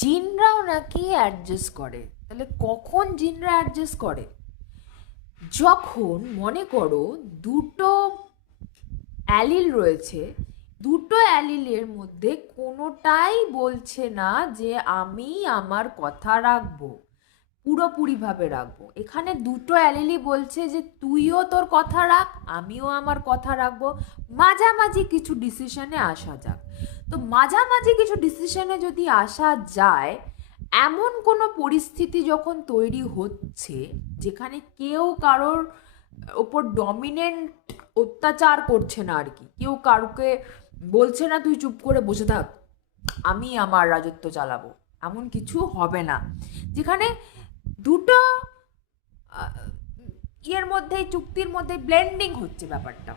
জিনরাও নাকি অ্যাডজাস্ট করে। তাহলে কখন জিনরা অ্যাডজাস্ট করে? যখন মনে করো দুটো অ্যালিল রয়েছে, দুটো অ্যালিলের মধ্যে কোনোটাই বলছে না যে আমি আমার কথা রাখবো, পুরোপুরিভাবে রাখবো। এখানে দুটো অ্যালিলই বলছে যে তুইও তোর কথা রাখ, আমিও আমার কথা রাখবো, মাঝামাঝি কিছু ডিসিশনে আসা যাক। তো মাঝামাঝি কিছু ডিসিশনে যদি আসা যায়, এমন কোনো পরিস্থিতি যখন তৈরি হচ্ছে যেখানে কেউ কারোর ওপর ডমিনেন্ট অত্যাচার করছে না আর কি, কেউ কারোকে বলছে না তুই চুপ করে বসে থাক, আমি আমার রাজত্ব চালাবো, এমন কিছু হবে না। যেখানে দুটো ইয়ের মধ্যে, চুক্তির মধ্যে ব্লেন্ডিং হচ্ছে ব্যাপারটা,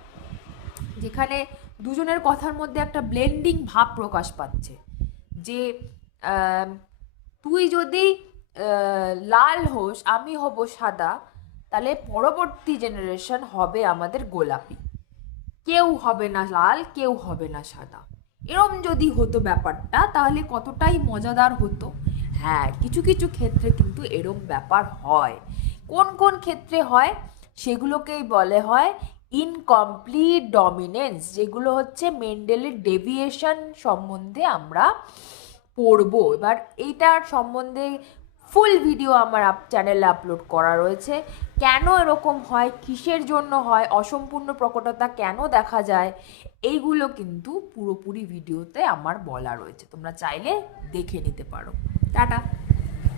যেখানে দুজনের কথার মধ্যে একটা ব্লেন্ডিং ভাব প্রকাশ পাচ্ছে যে তুই যদি লাল হোস, আমি হব সাদা, তাহলে পরবর্তী জেনারেশন হবে আমাদের গোলাপি, কেউ হবে না লাল, কেউ হবে না সাদা। এরম যদি হতো ব্যাপারটা, তাহলে কতটাই মজাদার হতো। হ্যাঁ, কিছু কিছু ক্ষেত্রে কিন্তু এরম ব্যাপার হয়। কোন কোন ক্ষেত্রে হয় সেগুলোকেই বলে হয় ইনকমপ্লিট ডমিনেন্স, যেগুলো হচ্ছে মেন্ডেলের ডেভিয়েশন সম্বন্ধে আমরা পড়বো। এবার এইটার সম্বন্ধে ফুল ভিডিও আমার চ্যানেলে আপলোড করা রয়েছে। কেন এরকম হয়, কিসের জন্য হয়, অসম্পূর্ণ প্রকটতা কেন দেখা যায়, এইগুলো কিন্তু পুরোপুরি ভিডিওতে আমার বলা রয়েছে, তোমরা চাইলে দেখে নিতে পারো। টাটা।